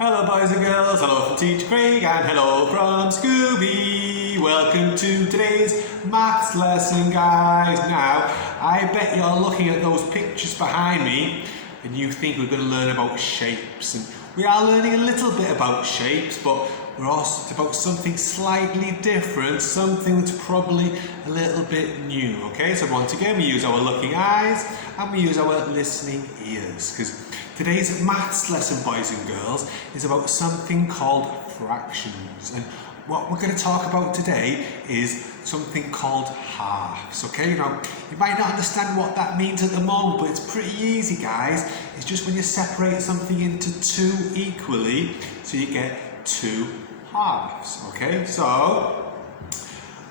Hello boys and girls, hello from Teacher Craig and hello from Scooby. Welcome to today's maths lesson, guys. Now, I bet you're looking at those pictures behind me and you think we're going to learn about shapes. And we are learning a little bit about shapes, but we're also about something slightly different, something that's probably a little bit new. Okay, so once again we use our looking eyes and we use our listening ears, because today's maths lesson, boys and girls, is about something called fractions. And what we're going to talk about today is something called halves. Okay, now you might not understand what that means at the moment, but it's pretty easy, guys. It's just when you separate something into two equally, so you get two halves. Okay, so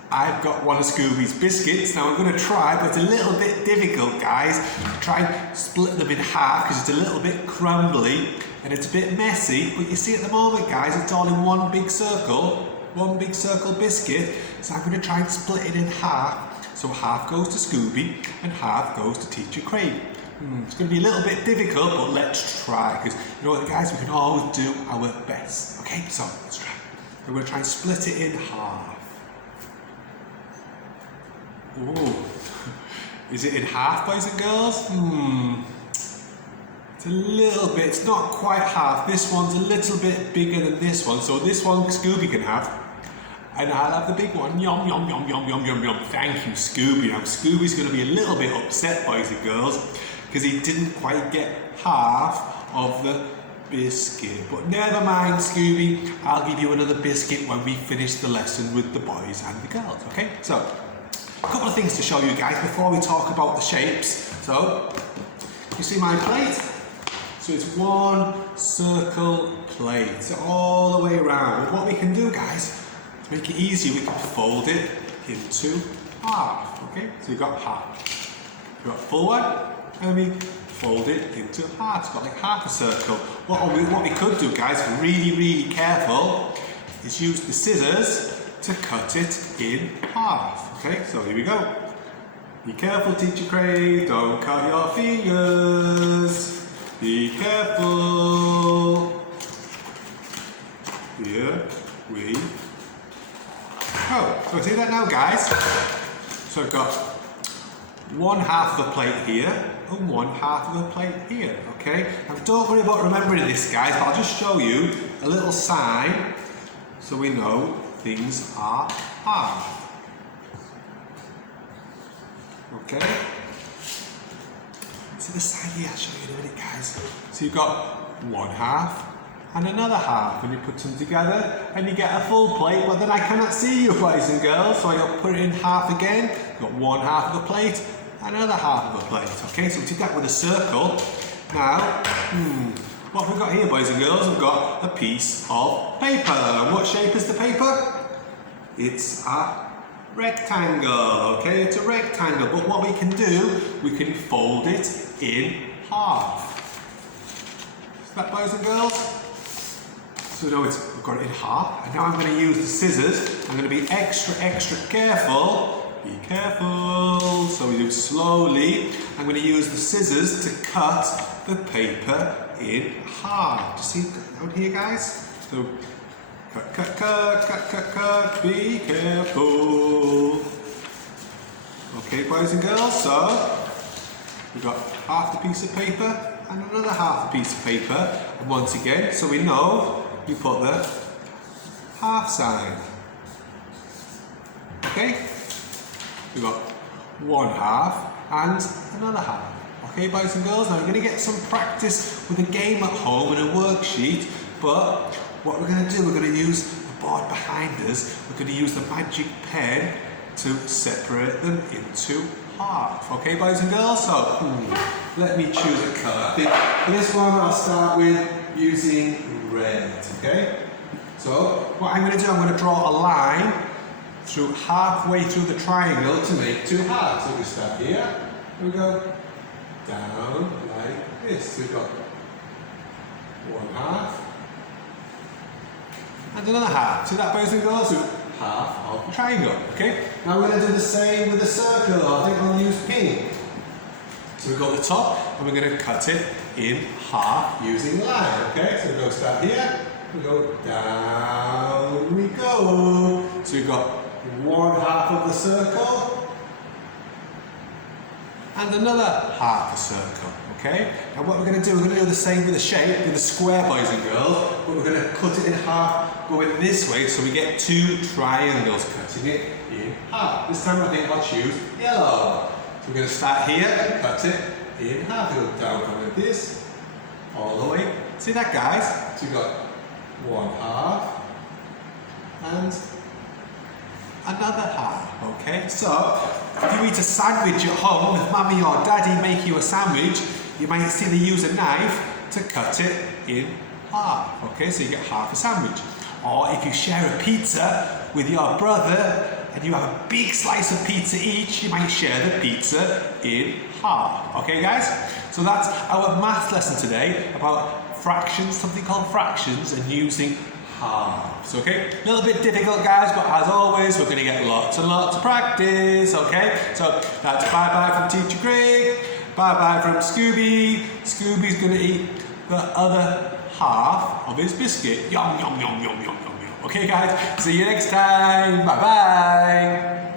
I've got one of Scooby's biscuits. Now I'm going to try, but it's a little bit difficult, guys. Try and split them in half because it's a little bit crumbly and it's a bit messy. But you see at the moment, guys, it's all in one big circle biscuit. So I'm going to try and split it in half. So half goes to Scooby and half goes to Teacher Craig. It's going to be a little bit difficult, but let's try, because you know what, guys, we can always do our best. Okay, so let's try. We're going to try and split it in half. Ooh. Is it in half, boys and girls? It's a little bit, it's not quite half. This one's a little bit bigger than this one, so this one Scooby can have. And I'll have the big one. Yum, yum, yum, yum, yum, yum, yum. Thank you, Scooby. Now, Scooby's going to be a little bit upset, boys and girls, because he didn't quite get half of the biscuit. But never mind, Scooby. I'll give you another biscuit when we finish the lesson with the boys and the girls, okay? So, a couple of things to show you guys before we talk about the shapes. So, you see my plate? So it's one circle plate, so all the way around. What we can do, guys, to make it easier, we can fold it into half, okay? So you've got half. You've got full one, and we fold it into half. It's got like half a circle. What we could do, guys, if we're really careful, is use the scissors to cut it in half. Okay, so here we go. Be careful, Teacher Craig, don't cut your fingers. Be careful. Here we go. So see that now, guys? So I've got one half of the plate here and one half of the plate here, okay? Now don't worry about remembering this, guys, but I'll just show you a little sign so we know things are half. Okay? See the side here, I'll show you in a minute, guys. So you've got one half and another half, and you put them together and you get a full plate. Well, then I cannot see you, boys and girls, so I'll put it in half again. You've got one half of the plate and another half of the plate. Okay, so we did that with a circle. Now, what have we got here, boys and girls? We've got a piece of paper. And what shape is the paper? It's a rectangle, okay? It's a rectangle, but what we can do, we can fold it in half. Is that, boys and girls? So now we've got it in half, and now I'm going to use the scissors. I'm going to be extra careful. Be careful. So we do slowly. I'm going to use the scissors to cut the paper in half. Do you see down here, guys? So cut, be careful. Okay, boys and girls, so we've got half the piece of paper and another half the piece of paper. And once again, so we know, you put the half sign. Okay? We've got one half and another half. Okay, boys and girls, now we're going to get some practice with a game at home and a worksheet, but what we're going to do, we're going to use the board behind us. We're going to use the magic pen to separate them into half. Okay, boys and girls? So, let me choose a colour. I think for this one, I'll start with using red. Okay? So, what I'm going to do, I'm going to draw a line through halfway through the triangle to make two halves. So we start here. We go down like this. So we've got one half. And another half. See that, boys and girls? So half of the triangle. Okay? Now we're going to do the same with the circle. I think I'll use pink. So we've got the top and we're going to cut it in half using the line. Okay, so we go start here, we go down we go. So we've got one half of the circle and another half a circle. Okay, now what we're going to do, we're going to do the same with the shape, with the square, boys and girls, but we're going to cut it in half, going this way, so we get two triangles, cutting it in half. This time I think I'll choose yellow. So we're going to start here and cut it in half. Go down like this, all the way. See that, guys? So we've got one half and another half. Okay, so if you eat a sandwich at home, if mommy or daddy make you a sandwich, you might see they use a knife to cut it in half. Okay, so you get half a sandwich. Or if you share a pizza with your brother and you have a big slice of pizza each, you might share the pizza in half. Okay, guys? So that's our math lesson today about fractions, something called fractions, and using halves. Okay, a little bit difficult, guys, but as always, we're going to get lots and lots of practice. Okay, so that's bye bye from Teacher Craig, bye bye from Scooby. Scooby's going to eat the other half of his biscuit. Yum yum yum yum yum yum yum. Okay, guys, see you next time. Bye bye.